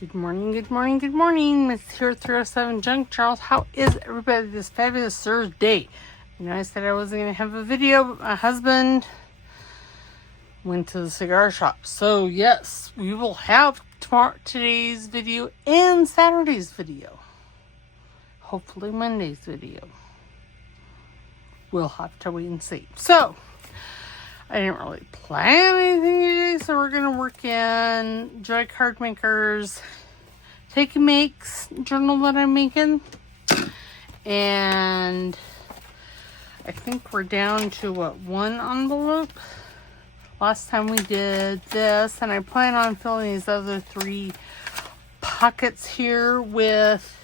Good morning, good morning, good morning. Miss here 307 Junk Charles. How is everybody this fabulous Thursday? You know, I said I wasn't going to have a video, but my husband went to the cigar shop. So, yes, we will have today's video and Saturday's video. Hopefully Monday's video. We'll have to wait and see. So, I didn't really plan anything today, so we're going to work in Joey Cardmaker's Take and Makes journal that I'm making. And I think we're down to, one envelope? Last time we did this, and I plan on filling these other 3 pockets here with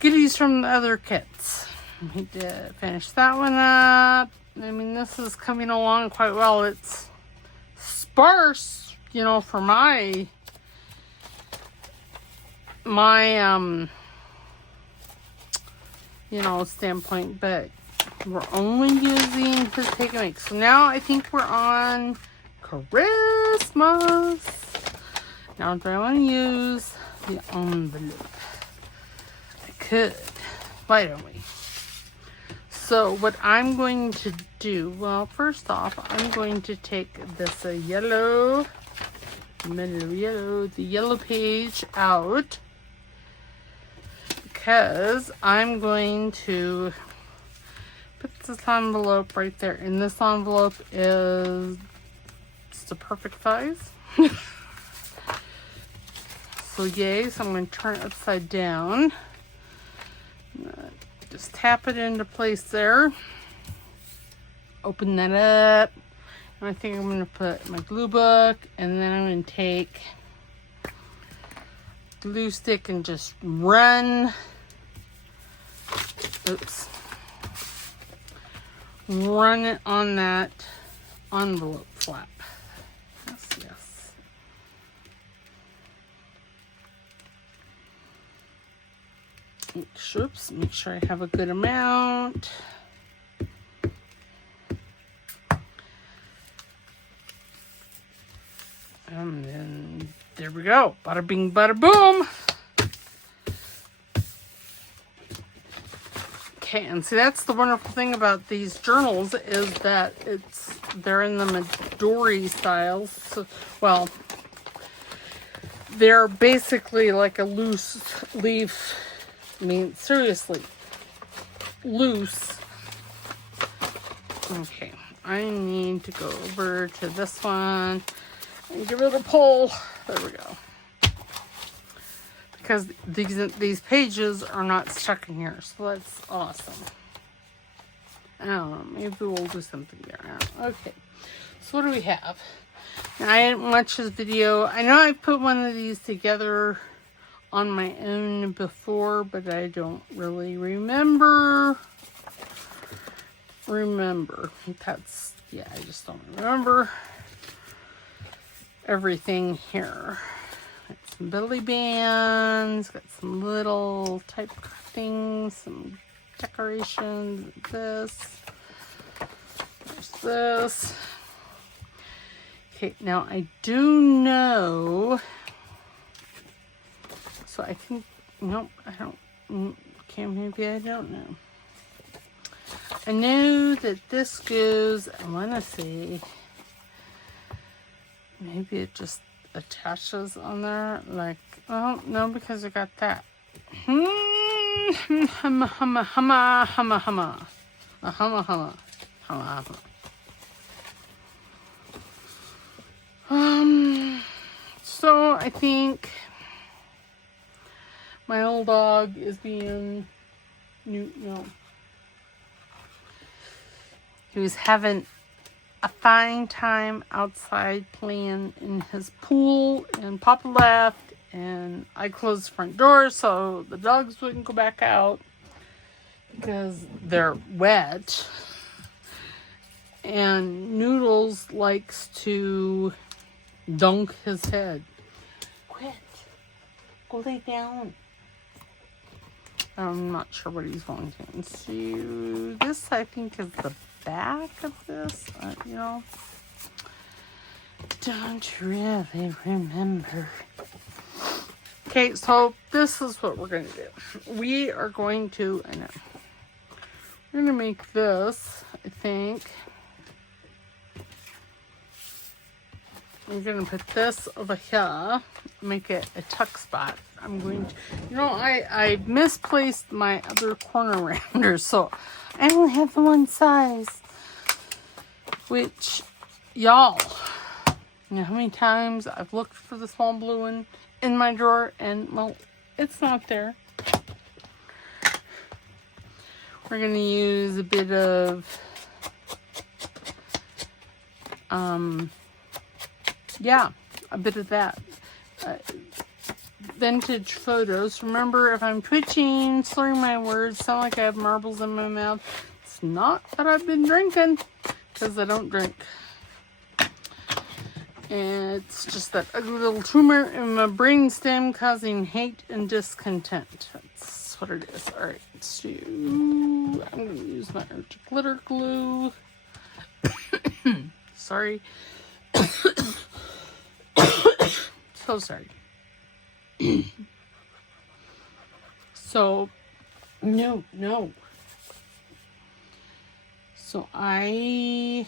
goodies from the other kits. We did finish that one up. I mean, this is coming along quite well. It's sparse, you know, for my you know, standpoint, but we're only using his Take and Make. So now I think we're on Christmas. Now do I want to use the envelope? I could. Why don't we? So what I'm going to do, well, first off, I'm going to take this the yellow page out, because I'm going to put this envelope right there. And this envelope is just a perfect size. So yay, so I'm going to turn it upside down. Just tap it into place there. Open that up. And I think I'm going to put my glue book, and then I'm going to take glue stick and just run. Run it on that envelope flap. Yes. Make sure I have a good amount. And then there we go. Bada bing, bada boom. Okay, and see, that's the wonderful thing about these journals, is that they're in the Midori styles. So, well, they're basically like a loose leaf. I mean, seriously, loose. Okay, I need to go over to this one and give it a pull. There we go. Because these pages are not stuck in here, so that's awesome. I don't know, maybe we'll do something there. Okay, so what do we have? Now, I didn't watch this video. I know I put one of these together on my own before, but I don't really remember. That's, yeah, I just don't remember everything here. Got some belly bands, got some little type crafting, some decorations, there's this. Okay, now I do know, so I think, nope, I don't, okay, maybe I don't know. I know that this goes, I want to see, maybe it just attaches on there, like, oh, no, because I got that. So I think my old dog is being he was having a fine time outside playing in his pool, and Papa left, and I closed the front door so the dogs wouldn't go back out because they're wet. And Noodles likes to dunk his head. Quit. Go lay down. I'm not sure what he's wanting. So this, I think, is the back of this. You know, don't really remember. Okay, so this is what we're going to do. We are going to, we're going to make this, I think. I'm going to put this over here, make it a tuck spot. I'm going to, I misplaced my other corner rounders, so I only have the one size. Which, y'all, you know how many times I've looked for the small blue one in my drawer and, well, it's not there. We're going to use a bit of, a bit of that. Vintage photos. Remember, if I'm twitching, slurring my words, sound like I have marbles in my mouth, it's not that I've been drinking, because I don't drink. It's just that ugly little tumor in my brainstem causing hate and discontent. That's what it is. Alright, so I'm going to use my glitter glue. Sorry. So sorry. So, no. So I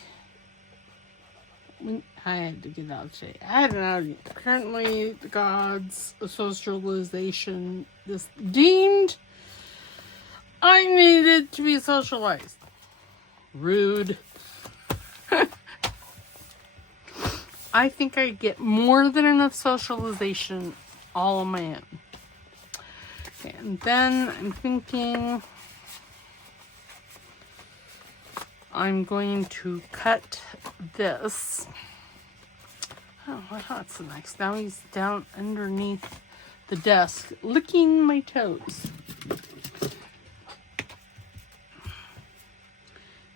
had to get out today. I had an outing. Apparently, the gods of socialization deemed I needed to be socialized. Rude. I think I get more than enough socialization all on my own. Okay, and then I'm thinking I'm going to cut this. Oh, what's the next? Now he's down underneath the desk, licking my toes.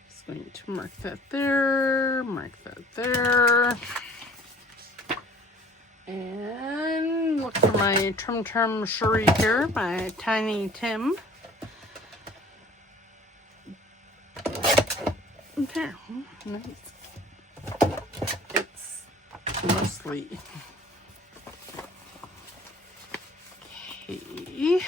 Just going to mark that there, and look for my Trim Cherie here, my Tiny Tim. There, nice. It's mostly okay.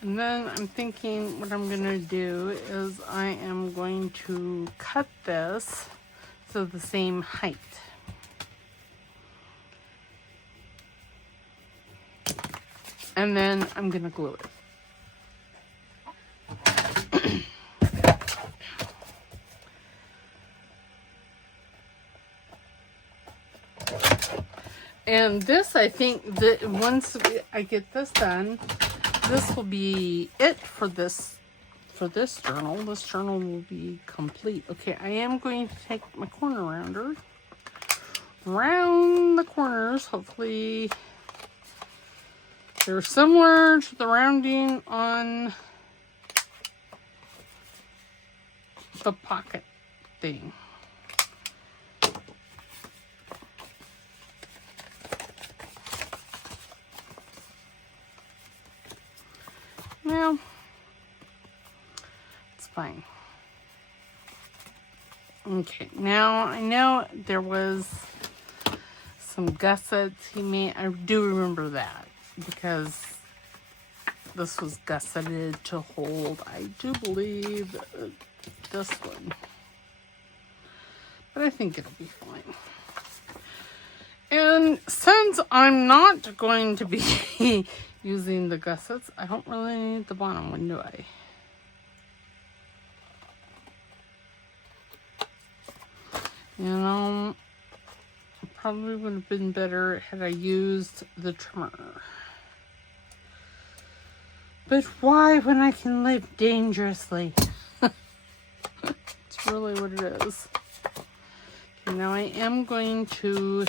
And then I'm thinking what I'm gonna do is I am going to cut this so the same height. And then I'm gonna glue it. And this, I think that once I get this done, this will be it for this journal. This journal will be complete. Okay, I am going to take my corner rounder, round the corners. Hopefully they're similar to the rounding on the pocket thing. Well, it's fine. Okay, now I know there was some gussets. I do remember that because this was gusseted to hold, I do believe, this one. But I think it'll be fine. And since I'm not going to be using the gussets, I don't really need the bottom one, do I? You know, it probably would have been better had I used the trimmer. But why when I can live dangerously? It's really what it is. Okay, now I am going to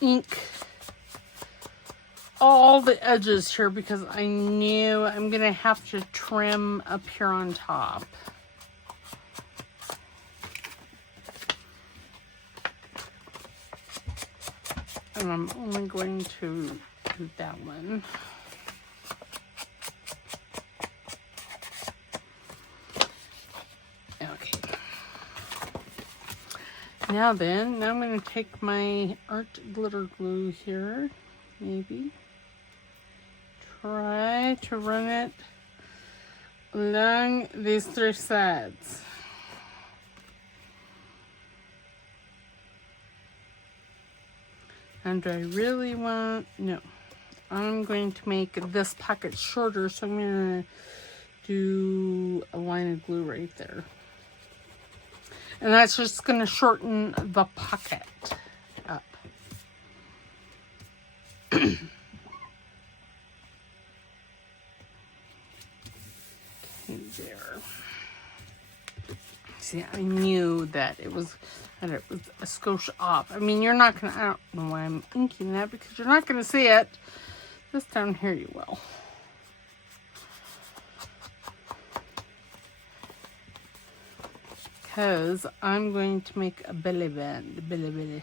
ink all the edges here because I knew I'm going to have to trim up here on top. And I'm only going to do that one. Okay. Now then, now I'm going to take my art glitter glue here, maybe. Try to run it along these three sides. And do I really want, no. I'm going to make this pocket shorter, so I'm going to do a line of glue right there. And that's just going to shorten the pocket up. There. See, I knew that it was a skosh off. I mean, you're not gonna, I don't know why I'm inking that, because you're not gonna see it. This down here you will. Because I'm going to make a belly band, belly.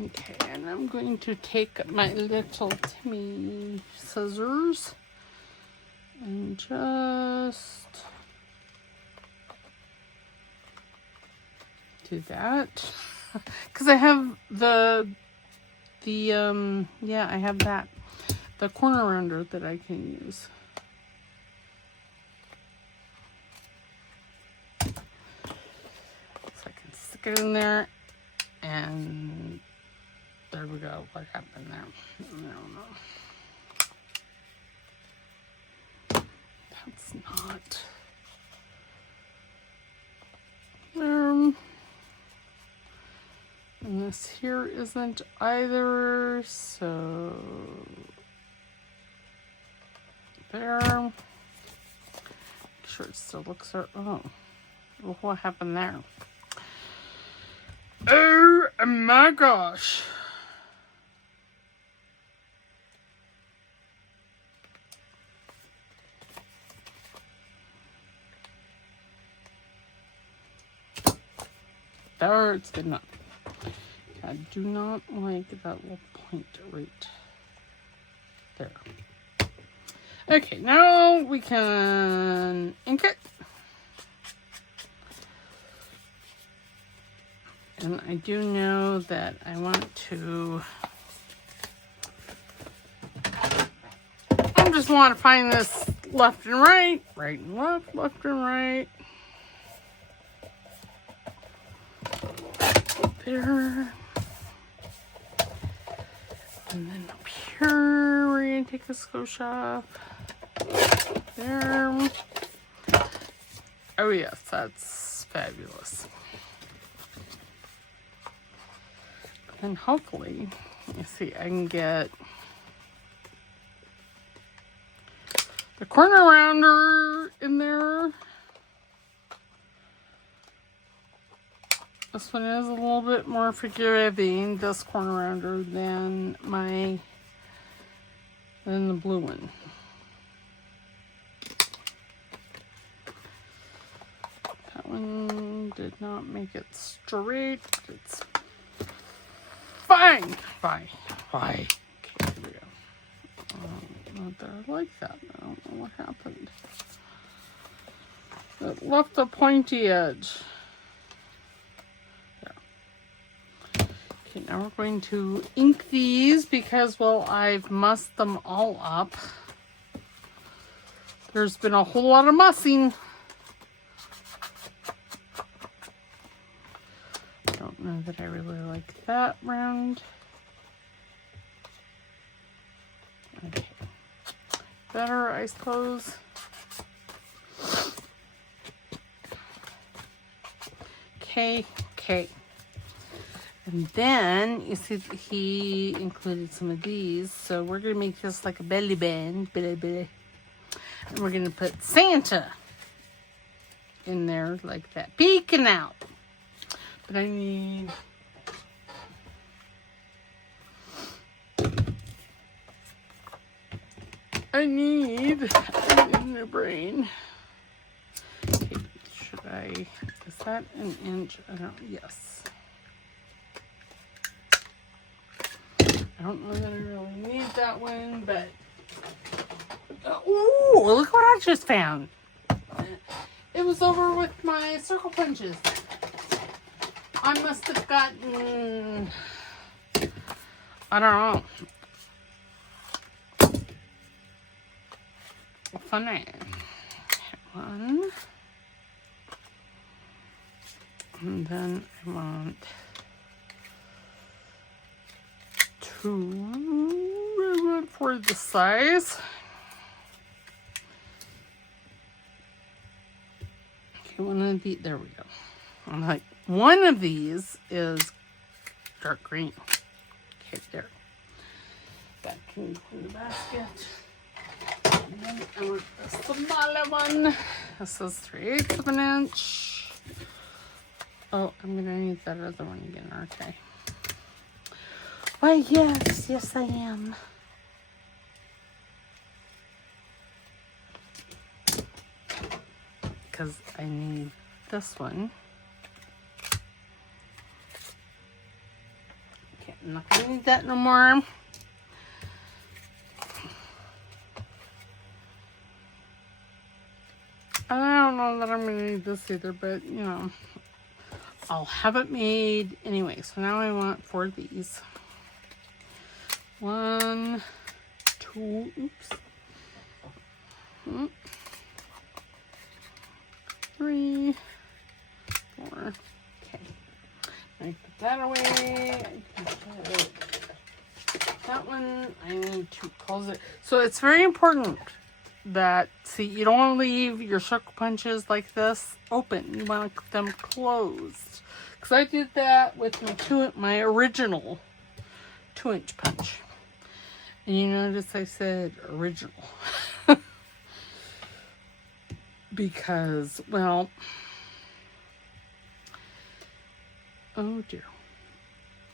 Okay, and I'm going to take my little Timmy scissors and just do that, because I have yeah, I have that, the corner rounder that I can use. So I can stick it in there, and there we go. What happened there? I don't know. That's not. And this here isn't either, so there. Make sure it still looks. Oh, well, what happened there? Oh my gosh. There, it's good enough. I do not like that little point right there. Okay, now we can ink it. And I do know that I want to, I just want to find this left and right, right and left, left and right. There. And then up here, we're going to take a skosh off. There. Oh yes, that's fabulous. And hopefully, you see, I can get the corner rounder in there. This one is a little bit more forgiving, this corner rounder, than the blue one. That one did not make it straight. It's fine. Fine. Okay, here we go. Not that I like that. I don't know what happened. It left a pointy edge. Okay, now we're going to ink these because, well, I've mussed them all up. There's been a whole lot of mussing. I don't know that I really like that round. Okay. Better, I suppose. Okay. And then, you see, he included some of these. So we're going to make this like a belly band. Belly. And we're going to put Santa in there like that. Peeking out. But I need... in the brain. Okay, should I... Is that an inch? I don't... Yes. I don't know that I really need that one, but... Ooh, look what I just found. It was over with my circle punches. I must have gotten, I don't know, funny. One. And then I want two for the size. Okay, one of these, there we go. I'm like, one of these is dark green. Okay, there. Back in the basket. And then I want the smaller one. This is 3/8 of an inch. Oh, I'm gonna need that other one again, aren't I? Why, yes, I am. Because I need this one. Okay, I'm not gonna need that no more. I don't know that I'm gonna need this either, but you know, I'll have it made anyway. So now I want 4 of these. 1, 2, oops. 3, 4. Okay. I put that away. That one I need to close it. So it's very important that, see, you don't want to leave your circle punches like this open. You want them closed. Because I did that with my original 2-inch punch. And you notice I said original. Because, well, oh dear.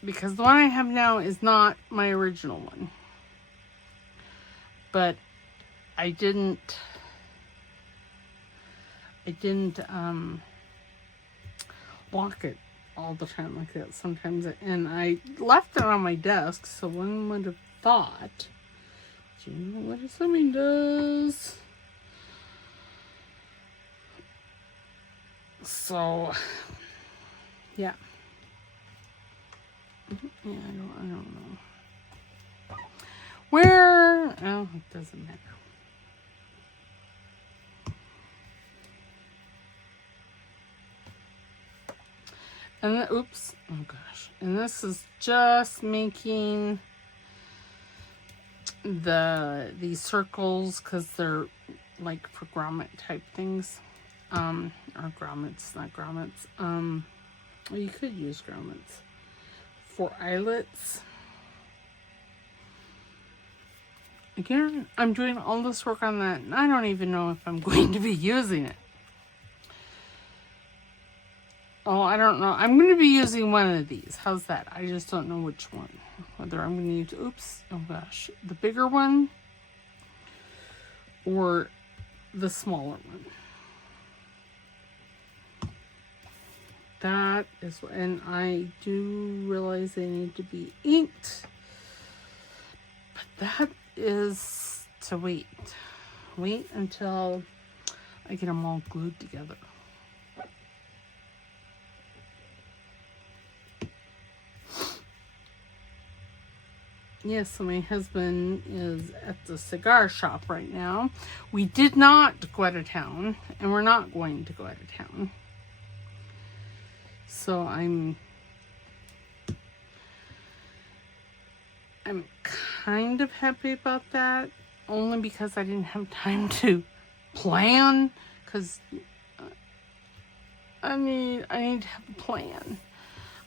Because the one I have now is not my original one. But I didn't lock it all the time like that. Sometimes, and I left it on my desk, so one would have thought, do you know what assuming does? So, yeah. Yeah, I don't know. Where? Oh, it doesn't matter. And then, oops, oh gosh. And this is just making these circles because they're like for grommet type things. Or grommets, not grommets. Well, you could use grommets for eyelets. Again, I'm doing all this work on that, and I don't even know if I'm going to be using it. Oh, I don't know. I'm going to be using one of these. How's that? I just don't know which one. Whether I'm going to use, oops, oh gosh, the bigger one or the smaller one. That is, and I do realize they need to be inked, but that is to wait until I get them all glued together. Yes, so my husband is at the cigar shop right now. We did not go out of town, and we're not going to go out of town. So I'm kind of happy about that, only because I didn't have time to plan, because I need to have a plan.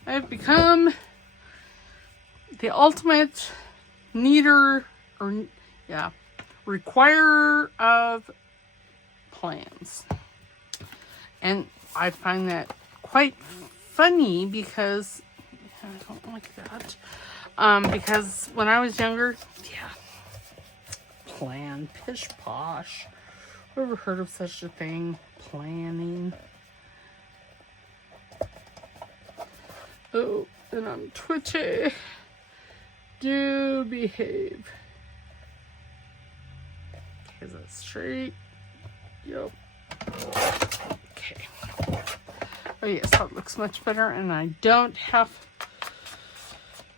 I've become the ultimate requirer of plans. And I find that quite funny because I don't like that. Because when I was younger, plan, pish posh. Ever heard of such a thing? Planning. Oh, and I'm twitchy. Do behave. Okay, is that straight? Yep. Okay. Oh yes, that looks much better, and I don't have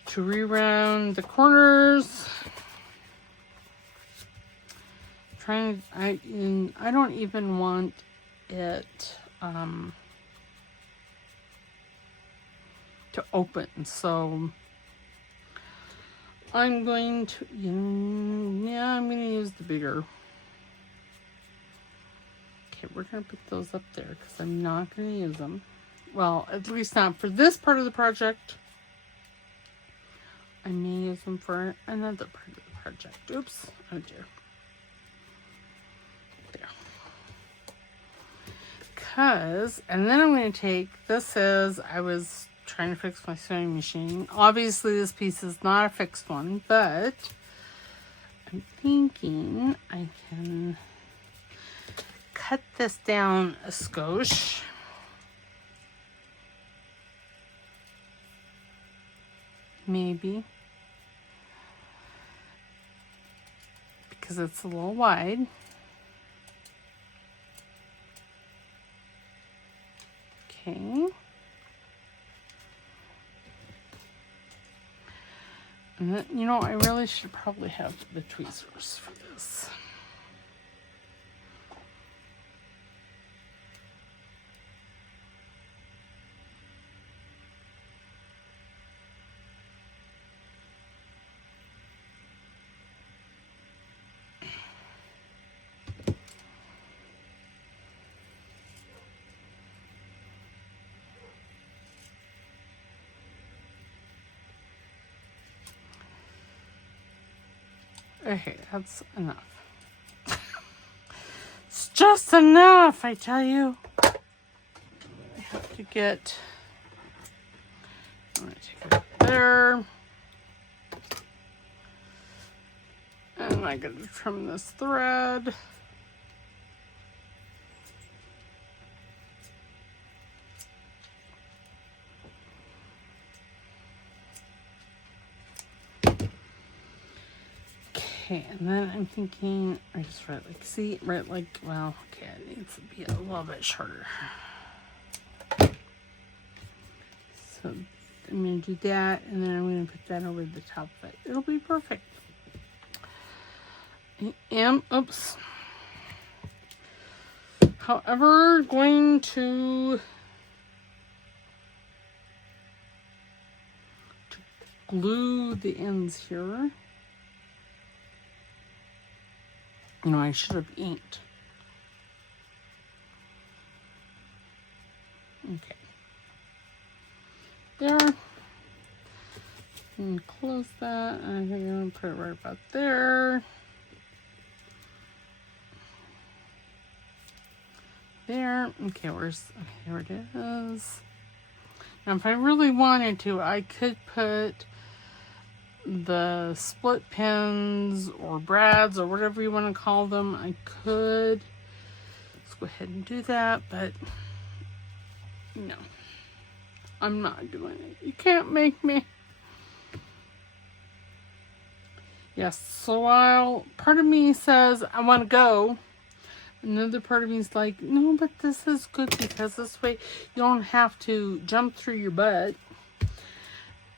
to re-round the corners. I don't even want it to open, so I'm going to, yeah, I'm going to use the bigger. Okay, we're going to put those up there because I'm not going to use them. Well, at least not for this part of the project. I may use them for another part of the project. Oops. Oh dear. There. And then I'm going to take, I was trying to fix my sewing machine. Obviously this piece is not a fixed one, but I'm thinking I can cut this down a skosh. Maybe. Because it's a little wide. Okay. And then, I really should probably have the tweezers for this. Okay, that's enough. It's just enough, I tell you. I have to get, I'm going to take it up there. And I got to trim this thread. Okay, and then I'm thinking, I just well, okay, it needs to be a little bit shorter. So I'm going to do that, and then I'm going to put that over the top of it. It'll be perfect. I am, however, going to glue the ends here. I should have inked. Okay. There. And close that. And I think I'm going to put it right about there. There. Okay, here it is. Now, if I really wanted to, I could put the split pins or brads or whatever you want to call them. I could. Let's go ahead and do that, but no, I'm not doing it. You can't make me. Yes, so while part of me says I want to go, another part of me is like, no, but this is good because this way you don't have to jump through your butt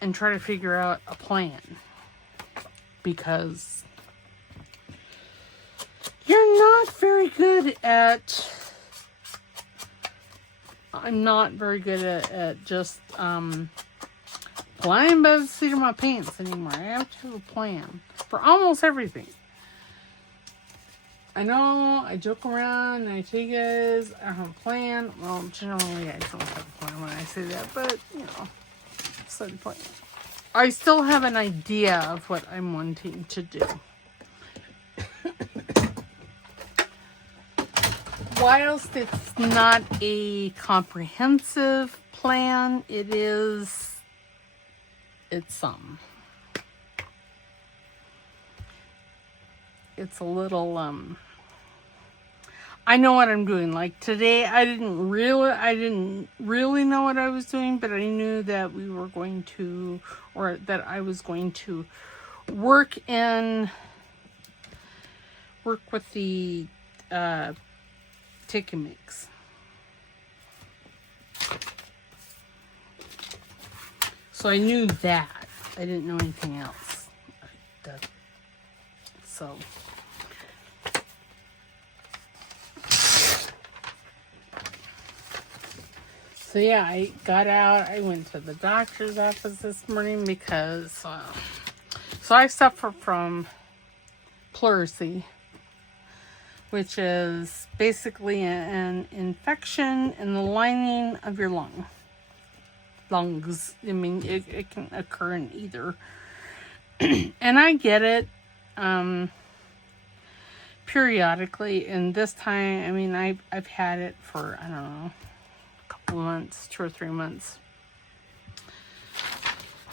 and try to figure out a plan, because you're not very good at, I'm not very good at just flying by the seat of my pants anymore. I have to have a plan for almost everything. I know I joke around and I tell you guys I don't have a plan. Well, generally I don't have a plan when I say that, but so the point. I still have an idea of what I'm wanting to do. Whilst it's not a comprehensive plan, it's it's a little, I know what I'm doing. Like today, I didn't really know what I was doing, but I knew that we were going to, or that I was going to work with the take and mix. So I knew that. I didn't know anything else. So yeah, I got out. I went to the doctor's office this morning because so I suffer from pleurisy, which is basically an infection in the lining of your lungs. I mean, it can occur in either. And I get it periodically. And this time, I mean, I've had it for, I don't know, a couple of months, 2 or 3 months.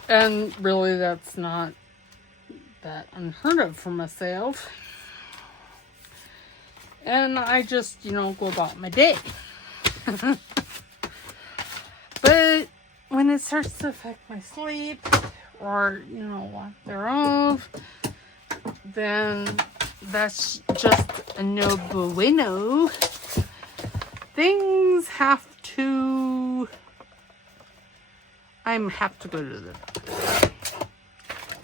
And really, that's not that unheard of for myself. And I just, go about my day. But when it starts to affect my sleep or, lack thereof, then that's just a no bueno. Things have to go to the doctor.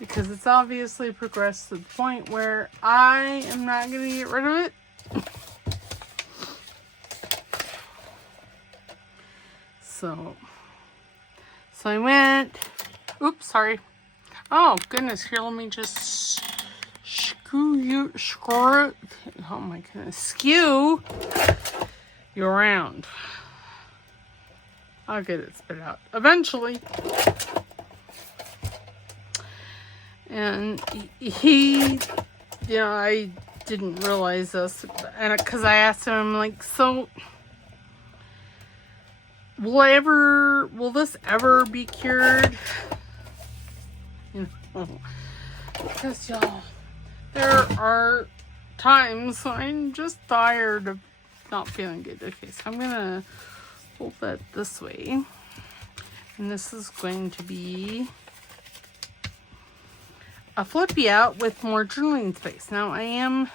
Because it's obviously progressed to the point where I am not going to get rid of it. So I went, oops, sorry. Oh, goodness, here, let me just skew you around. I'll get it spit out eventually. And he, I didn't realize this, and because I asked him, I'm like, so will this ever be cured? Because y'all, there are times when I'm just tired of not feeling good. Okay, so I'm gonna hold that this way, and this is going to be a flippy out with more journaling space. Now I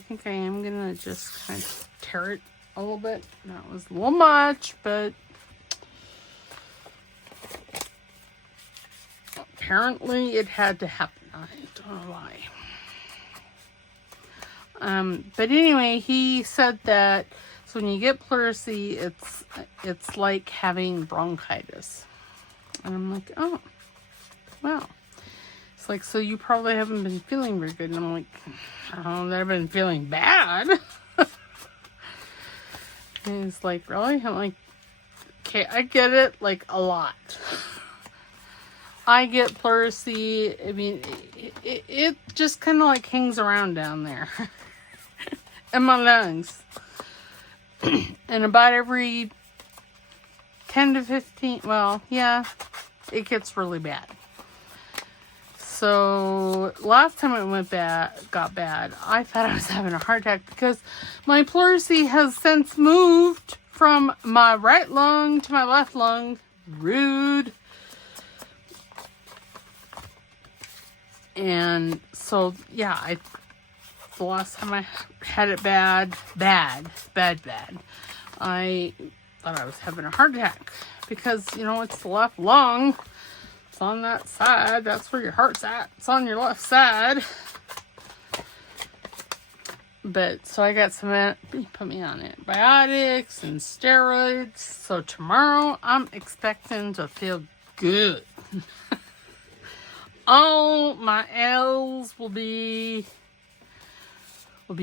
think I am gonna just kind of tear it a little bit. That was a little much, but apparently it had to happen. I don't know why. But anyway, he said that so when you get pleurisy, it's like having bronchitis. And I'm like, oh, wow. It's like, so you probably haven't been feeling very good. And I'm like, I don't know that I've been feeling bad. And he's like, really? I'm like, okay, I get it, like, a lot. I get pleurisy. I mean, it just kind of like hangs around down there. In my lungs. And about every 10 to 15, well, yeah, it gets really bad. So last time it got bad, I thought I was having a heart attack because my pleurisy has since moved from my right lung to my left lung. Rude. And so, yeah, the last time I had it bad, I thought I was having a heart attack because, it's the left lung. It's on that side. That's where your heart's at. It's on your left side. But, so I got put me on antibiotics and steroids. So tomorrow, I'm expecting to feel good. All my L's will be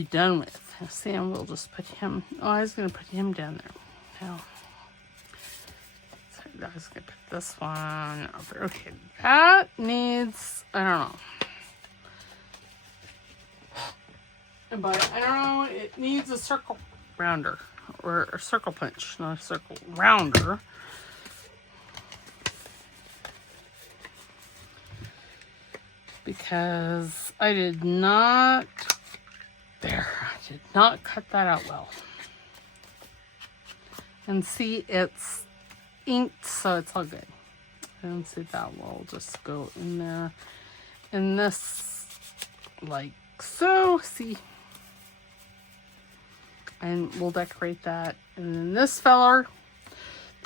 done with. Sam will just put him, I was going to put him down there. No. So I was going to put this one over. Okay, that needs, I don't know. But I don't know, it needs a circle rounder. Or a circle punch, not a circle rounder. Because I did not cut that out well. And see, it's inked, so it's all good. And see, that will just go in there. And this, like so, see. And we'll decorate that. And then this feller,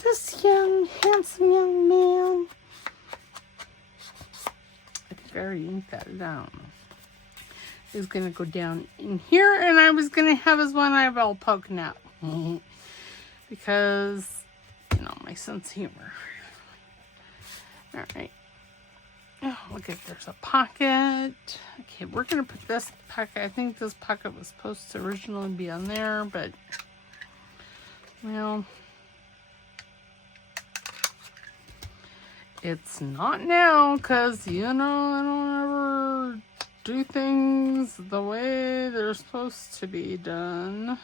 this young, handsome young man, I already inked that down. Is going to go down in here, and I was going to have his one eyeball poking out. Because, you know, my sense of humor. Alright. Oh, look at, there's a pocket. Okay, we're going to put this pocket. I think this pocket was supposed to originally be on there, but, well, it's not now, because, you know, I don't ever do things the way they're supposed to be done.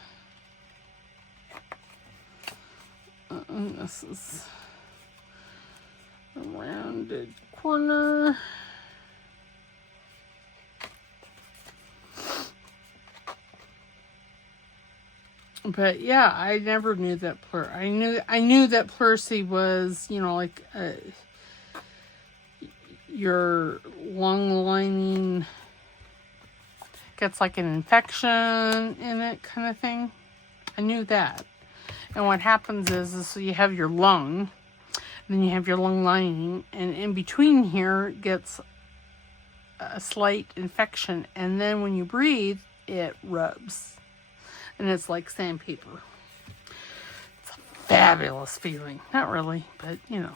And this is a rounded corner. But yeah, I never knew that I knew that pleurisy was, you know, like your lung lining gets like an infection in it, kind of thing. I knew that. And what happens is so you have your lung, then you have your lung lining, and in between here gets a slight infection, and then when you breathe, it rubs. And it's like sandpaper. It's a fabulous feeling. Not really, but you know.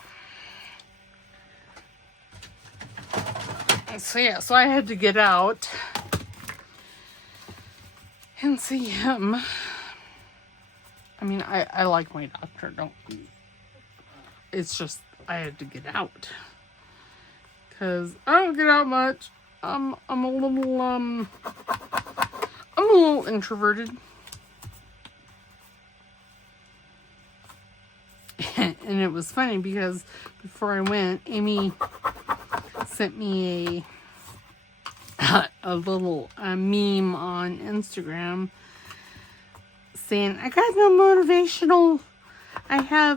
So yeah, so I had to get out and see him. I mean, I like my doctor, it's just, I had to get out. Because I don't get out much. I'm a little introverted. And it was funny because before I went, Amy sent me a little meme on Instagram saying, I have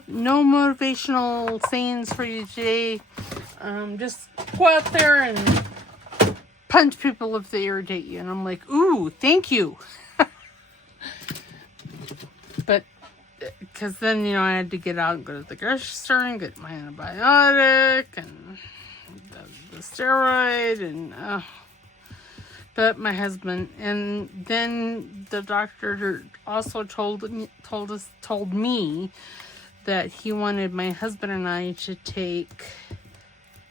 no motivational sayings for you today. Just go out there and punch people if they irritate you. And I'm like, ooh, thank you. But because then, you know, I had to get out and go to the grocery store and get my antibiotic and the steroid and but my husband, and then the doctor also told me that he wanted my husband and I to take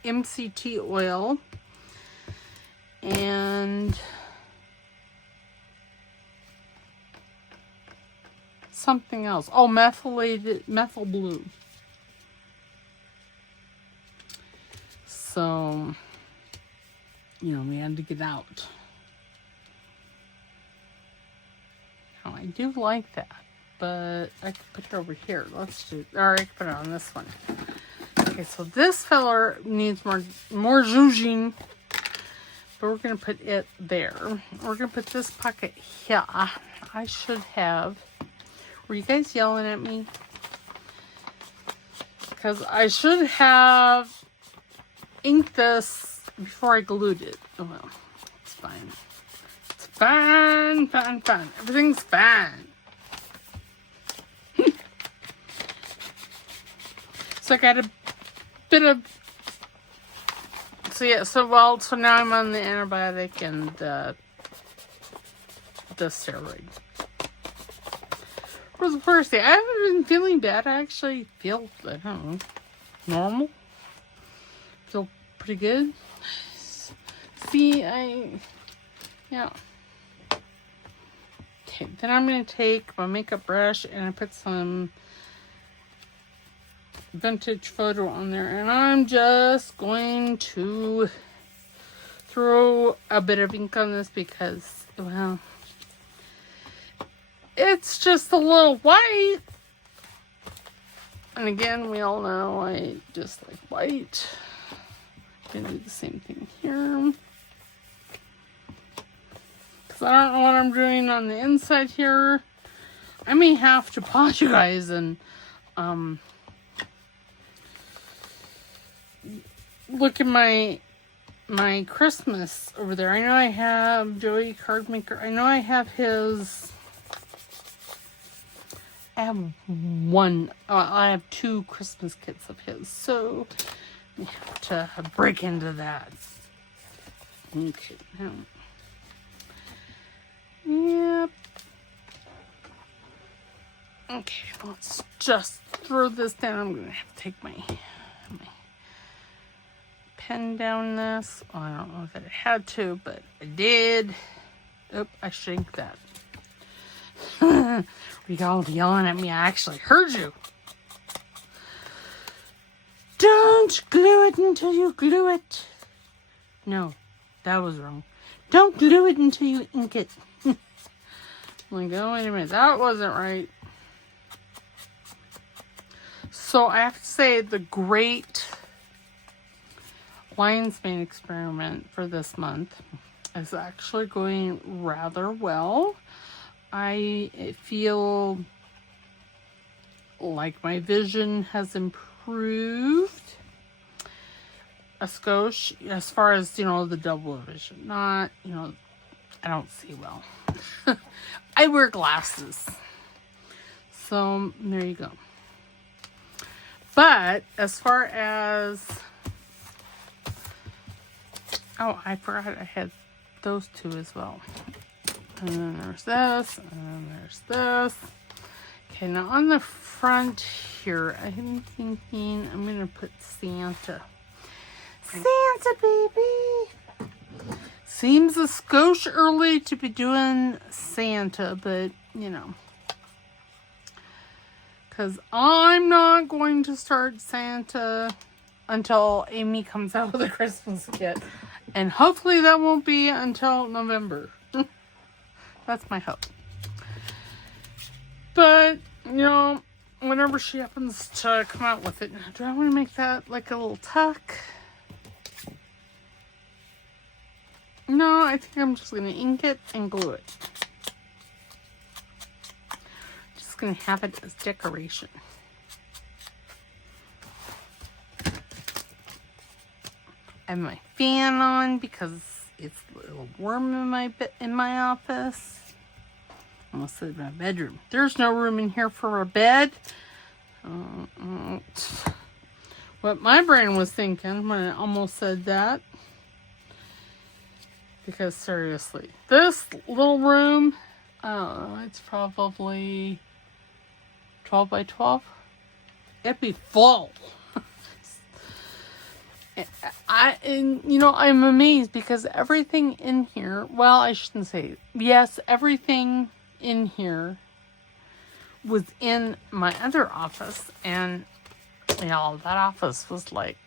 MCT oil and something else. Oh, methyl blue. So, you know, we had to get out. Now, I do like that, but I can put it over here. Or I can put it on this one. Okay, so this feller needs more zhuzhing, but we're going to put it there. We're going to put this pocket here. I should have... Were you guys yelling at me? Because I should have inked this before I glued it. Oh well, it's fine. It's fine. Everything's fine. So I got a bit of... So yeah, so now I'm on the antibiotic and the steroid. It was the first day. I haven't been feeling bad. I actually feel, I don't know, normal. Feel pretty good. See, yeah. Okay, then I'm going to take my makeup brush and I put some vintage photo on there. And I'm just going to throw a bit of ink on this because, well... It's just a little white. And again, we all know I just like white. I'm gonna do the same thing here. Because I don't know what I'm doing on the inside here. I may have to apologize and look at my Christmas over there. I know I have Joey Cardmaker. I know I have his... I have 2 Christmas kits of his, so we have to break into that. Okay. Yep. Okay, let's just throw this down. I'm going to have to take my pen down this. Oh, I don't know if I had to, but I did. Oop, I shrinked that. You're all yelling at me. I actually heard you. Don't glue it until you glue it. No, that was wrong. Don't glue it until you ink it. I'm like, oh, wait a minute. That wasn't right. So I have to say the great lion's mane experiment for this month is actually going rather well. I feel like my vision has improved a skosh as far as, you know, the double vision. Not, you know, I don't see well. I wear glasses. So there you go. But as far as, oh, I forgot I had those two as well. And then there's this, and then there's this. Okay, now on the front here, I'm thinking I'm going to put Santa. Santa, baby! Seems a skosh early to be doing Santa, but, you know. Because I'm not going to start Santa until Amy comes out with a Christmas kit. And hopefully that won't be until November. That's my hope. But, you know, whenever she happens to come out with it, do I want to make that like a little tuck? No, I think I'm just going to ink it and glue it. Just going to have it as decoration. I have my fan on because it's a little warm in my office. I almost said my bedroom. There's no room in here for a bed. What my brain was thinking when I almost said that. Because seriously, this little room, it's probably 12 by 12. It'd be full. And you know, I'm amazed because everything in here, well, I shouldn't say, yes, everything in here was in my other office, and you know, that office was like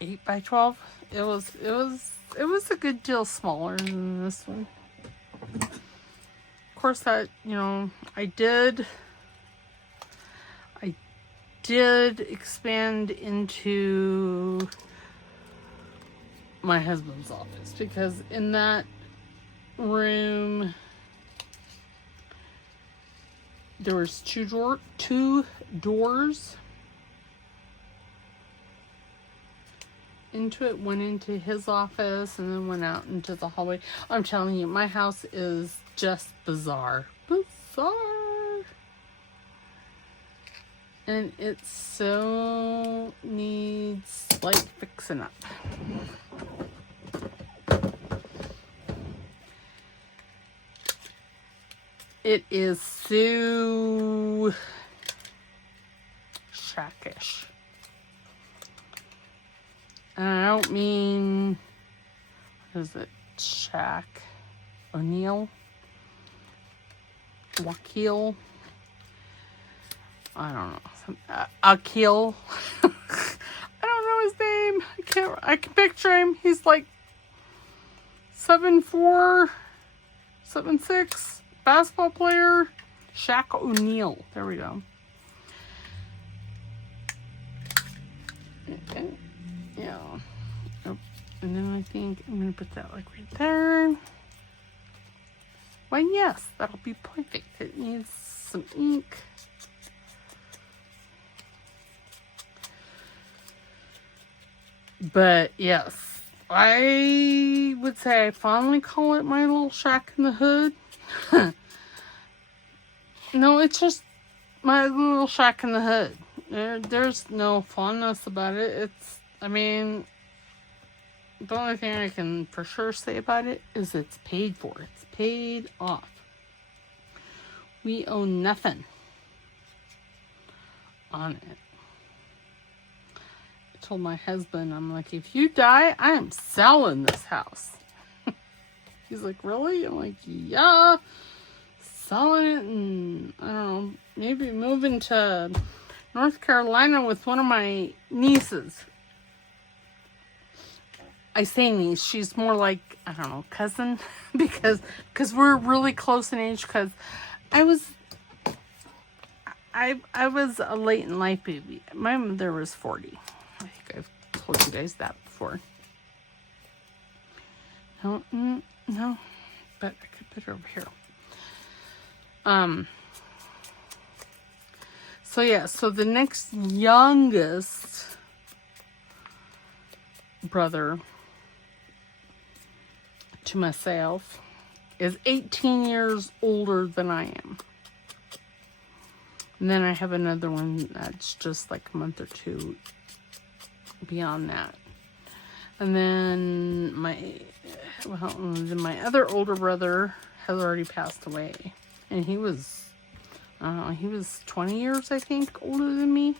8 by 12. It was a good deal smaller than this one. Of course, that, you know, I did expand into my husband's office because in that room there was two doors into it. Went into his office and then went out into the hallway. I'm telling you, my house is just bizarre. And it so needs like fixing up. It is so shackish. And I don't mean, what is it? Shaq O'Neal? Wakil? I don't know. Akil. I don't know his name. I can picture him. He's like 7'4", 7'6", basketball player. Shaq O'Neal. There we go. And, yeah. Oh, and then I think I'm going to put that like right there. Why, yes, that'll be perfect. It needs some ink. But yes, I would say I fondly call it my little shack in the hood. No, it's just my little shack in the hood. There's no fondness about it. It's, I mean, the only thing I can for sure say about it is it's paid for. It's paid off. We owe nothing on it. I told my husband, I'm like, if you die, I am selling this house. He's like, really? I'm like, yeah. Selling it and, I don't know, maybe moving to North Carolina with one of my nieces. I say niece, she's more like, I don't know, cousin, because we're really close in age, because I was a late in life baby. My mother was 40. I think I've told you guys that before. No, but I could put it over here. So yeah, so the next youngest brother to myself is 18 years older than I am. And then I have another one that's just like a month or two beyond that. And then my other older brother has already passed away. And he was, I don't know, he was 20 years, I think, older than me.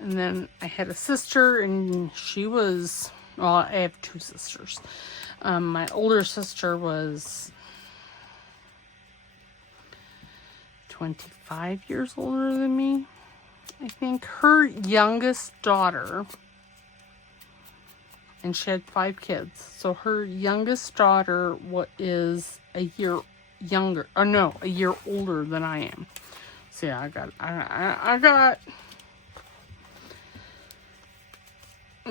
And then I had a sister, and she was, well, I have two sisters. My older sister was 25 years older than me, I think. Her youngest daughter, and she had 5 kids, so her youngest daughter is a year younger, or no, a year older than I am. So yeah, I got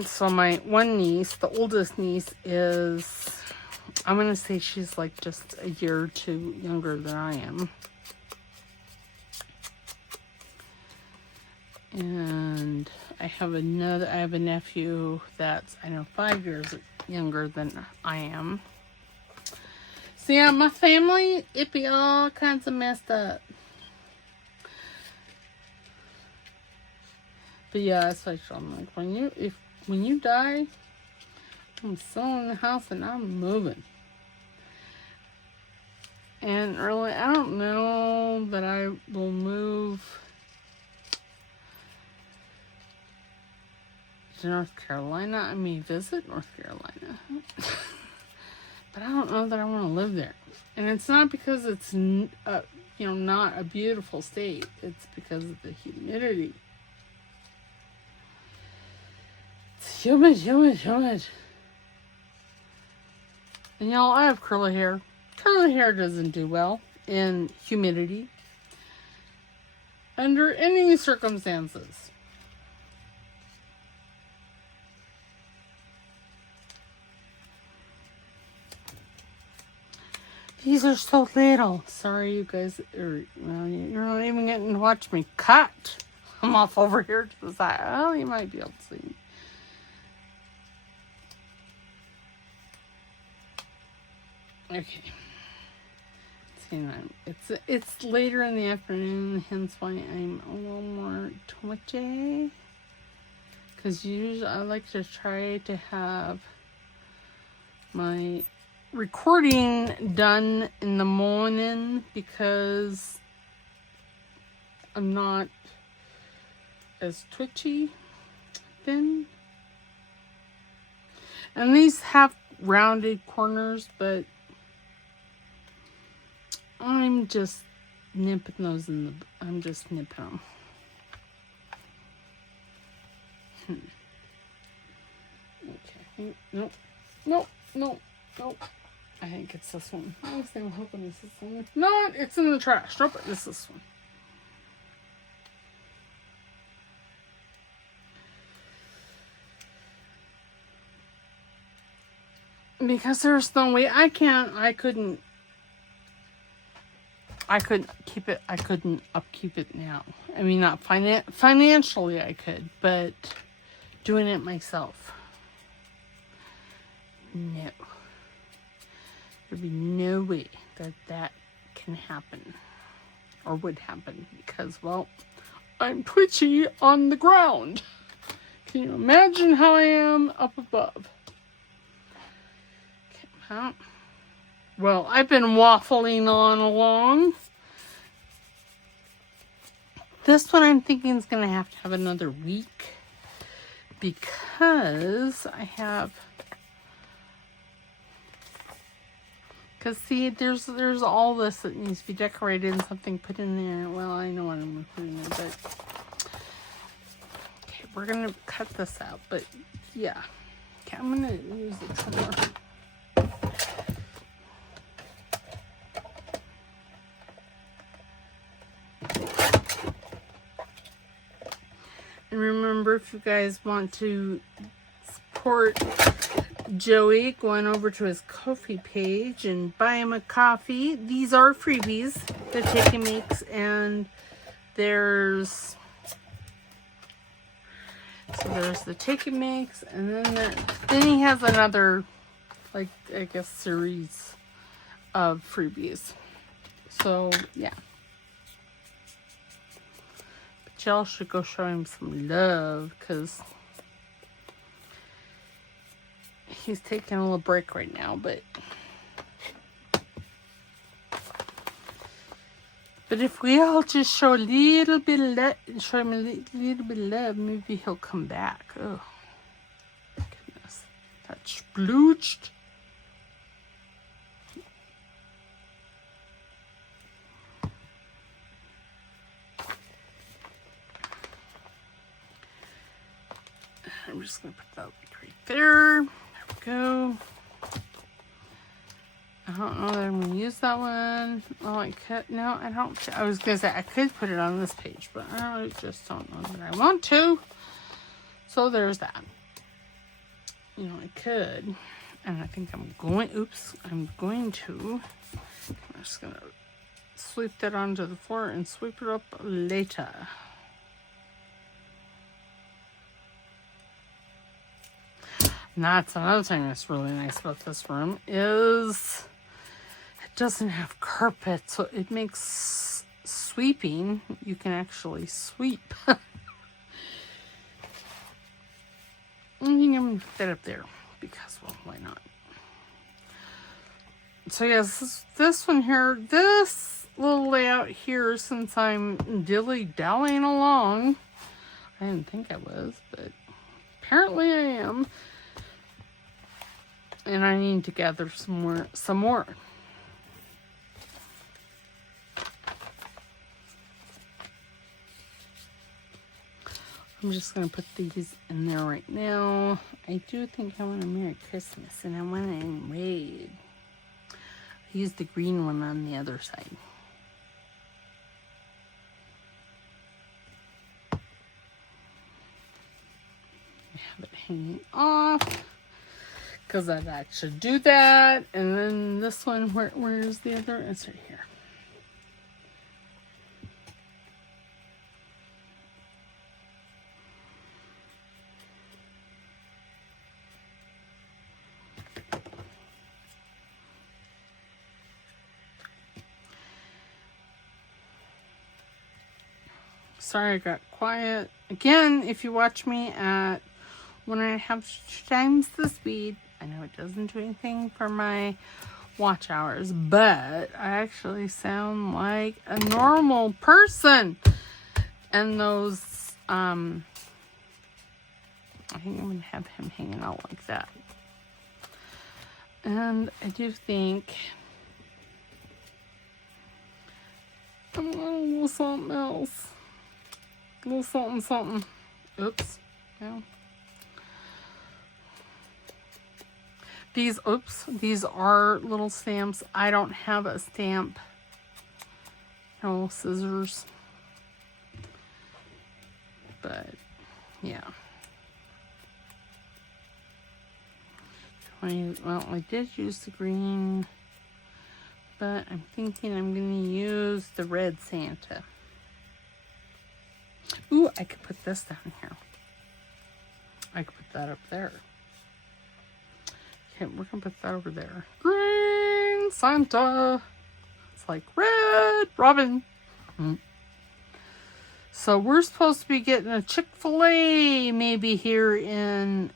so my one niece, the oldest niece, is, I'm gonna say she's like just a year or two younger than I am. And I have a nephew that's, I know, 5 years younger than I am. So yeah, my family, it be all kinds of messed up. But yeah, it's like, I'm like, when you die, I'm selling the house and I'm moving. And really, I don't know that I will move to North Carolina. I may visit North Carolina. But I don't know that I want to live there. And it's not because it's, not a beautiful state. It's because of the humidity. It's humid. And y'all, I have curly hair. Curly hair doesn't do well in humidity. Under any circumstances. These are so little. Sorry, you guys. You're not even getting to watch me cut. I'm off over here to the side. Oh, you might be able to see me. Okay. See, it's later in the afternoon, hence why I'm a little more twitchy. Because usually I like to try to have my recording done in the morning, because I'm not as twitchy then. And these have rounded corners, but I'm just nipping those I'm just nipping them. Okay. Nope. I think it's this one. I'm hoping it's this one. No, it's in the trash. Nope, it's this one. Because there's no way I couldn't keep it. I couldn't upkeep it now. I mean, not financially I could, but doing it myself, no. There'd be no way that can happen or would happen, because, well, I'm twitchy on the ground. Can you imagine how I am up above? Well, I've been waffling on along. This one I'm thinking is going to have another week because I have... Because see, there's all this that needs to be decorated and something put in there. Well, I know what I'm going to put in there, but... Okay, we're going to cut this out, but yeah. Okay, I'm going to use the trimmer. And remember, if you guys want to support Joey, going over to his Ko-fi page and buy him a coffee. These are freebies that Tracie makes, and there's the Tracie makes, and then he has another, like, I guess, series of freebies. So yeah, but y'all should go show him some love, because he's taking a little break right now, but if we all just show a little bit of love, show him a little bit of love, maybe he'll come back. Oh, goodness. That's splooched. I'm just going to put that right there. Go. I don't know that I'm going to use that one. Oh, I could. No, I don't. I was going to say I could put it on this page, but I just don't know that I want to. So there's that. You know, I could. And I think I'm going. Oops. I'm going to. I'm just going to sweep that onto the floor and sweep it up later. And that's another thing that's really nice about this room is it doesn't have carpet, so it makes sweeping, you can actually sweep. I think I'm going to put that up there because, well, why not? So yes, this one here, this little layout here, since I'm dilly-dallying along, I didn't think I was, but apparently I am. And I need to gather some more. I'm just going to put these in there right now. I do think I want a Merry Christmas, and I want it in red. I used the green one on the other side. I have it hanging off. Because I'd actually do that. And then this one, where's the other? It's right here. Sorry I got quiet. Again, if you watch me at 1.5 times the speed, I know it doesn't do anything for my watch hours, but I actually sound like a normal person. And those, I think I'm going to have him hanging out like that. And I do think I'm going to a little something else. A little something, something. Oops. Yeah. These are little stamps. I don't have a stamp. No scissors. But, yeah. Well, I did use the green. But I'm thinking I'm going to use the red Santa. Ooh, I could put this down here. I could put that up there. Okay, we're going to put that over there. Green Santa. It's like Red Robin. So we're supposed to be getting a Chick-fil-A maybe here in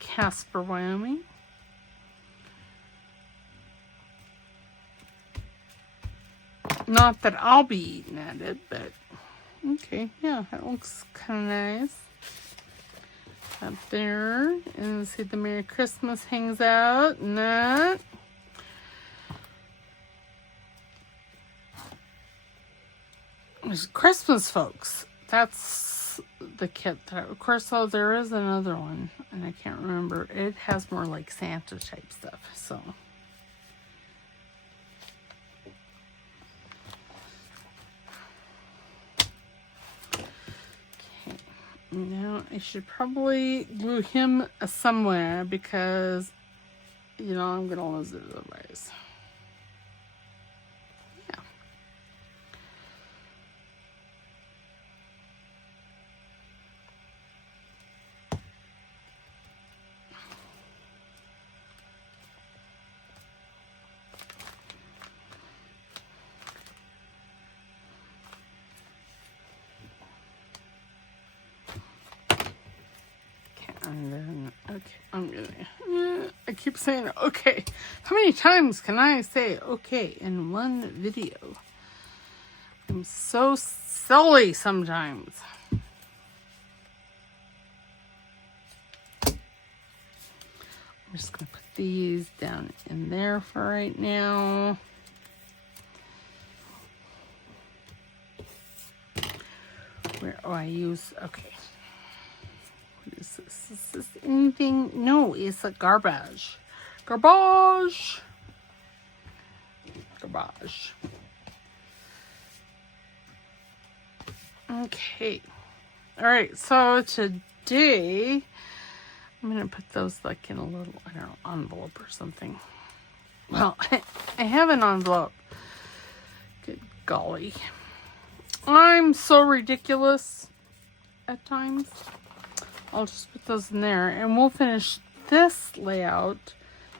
Casper, Wyoming. Not that I'll be eating at it, but okay, yeah, that looks kind of nice. Up there, and see the Merry Christmas hangs out, and that. There's Christmas Folks. That's the kit that, of course, oh, there is another one, and I can't remember. It has more like Santa type stuff, so. Okay, now I should probably glue him somewhere because, you know, I'm gonna lose it otherwise. And then, okay, I keep saying okay. How many times can I say okay in one video? I'm so silly sometimes. I'm just going to put these down in there for right now. Where, oh, I use, okay. What is this? Is this anything? No, it's a garbage. Garbage. Garbage. Okay. All right. So today, I'm going to put those like in a little, I don't know, envelope or something. Well, I have an envelope. Good golly. I'm so ridiculous at times. I'll just put those in there and we'll finish this layout.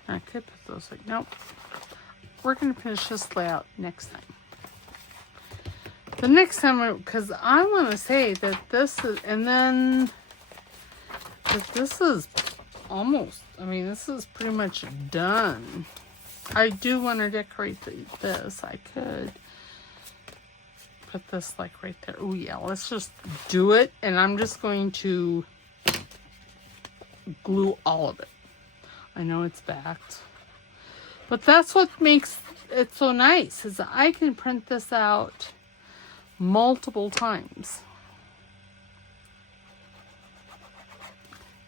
I could put those like, nope. We're going to finish this layout next time. The next time, because I want to say that this is, and then that this is almost, I mean, this is pretty much done. I do want to decorate this. I could put this like right there. Oh yeah, let's just do it. And I'm just going to glue all of it. I know it's backed, but that's what makes it so nice, is that I can print this out multiple times.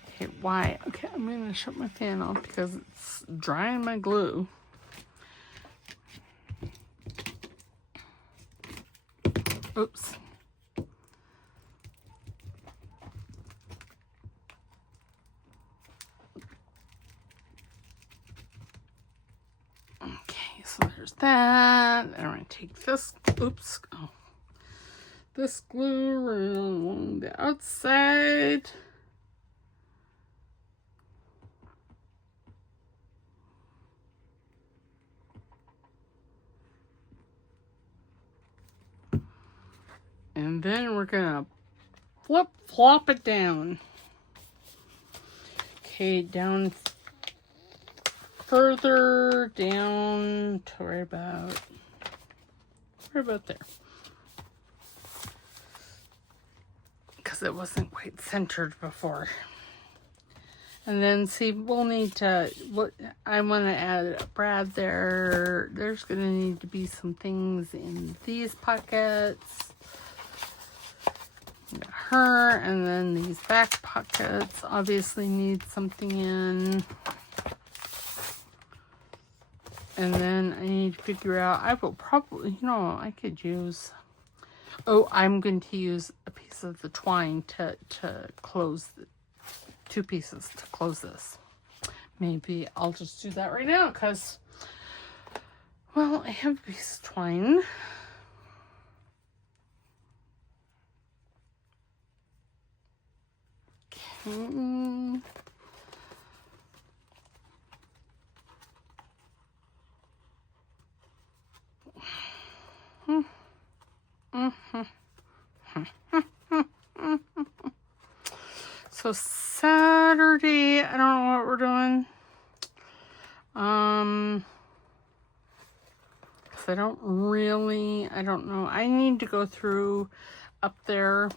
Okay, why? Okay, I'm gonna shut my fan off because it's drying my glue. Oops. So there's that. I'm going to take this, oops, oh, this glue along the outside. And then we're going to flop it down. Okay, down further down to right about there, because it wasn't quite centered before. And then see, we'll need to, what I want to add a brad there. There's going to need to be some things in these pockets. Her, and then these back pockets obviously need something in. And then I need to figure out, I will probably, you know, I could use, oh, I'm going to use a piece of the twine to close, two pieces to close this. Maybe I'll just do that right now because, well, I have a piece of twine. Okay. So Saturday, I don't know what we're doing. because I don't know. I need to go through up there.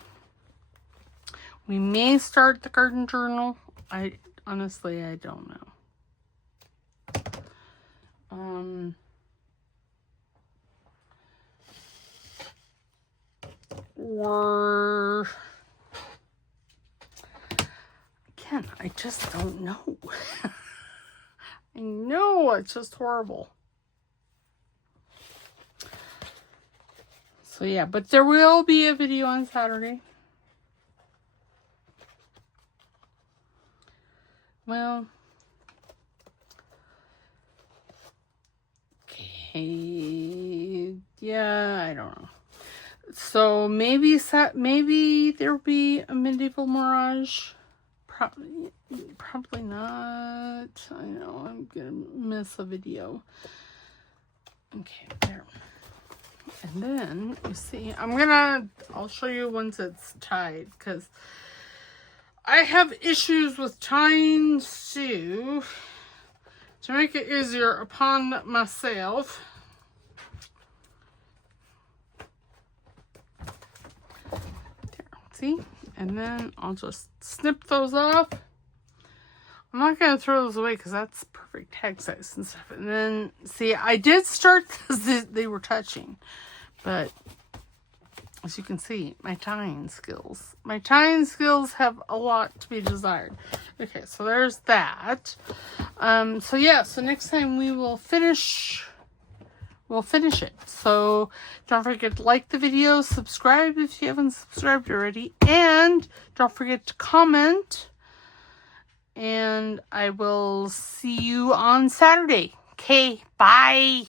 We may start the garden journal. Honestly, I don't know. Or again, I just don't know. I know it's just horrible. So yeah, but there will be a video on Saturday. Well, okay, yeah, I don't know. So maybe there'll be a medieval mirage. Probably not. I know I'm gonna miss a video. Okay, there. And then you see, I'll show you once it's tied, because I have issues with tying to make it easier upon myself. There, see? And then I'll just snip those off. I'm not going to throw those away because that's perfect tag size and stuff. And then, see, I did start this, they were touching. But, as you can see, my tying skills have a lot to be desired. Okay, so there's that. So yeah, so next time we will finish it. So don't forget to like the video, subscribe if you haven't subscribed already, and don't forget to comment. And I will see you on Saturday. Okay, bye.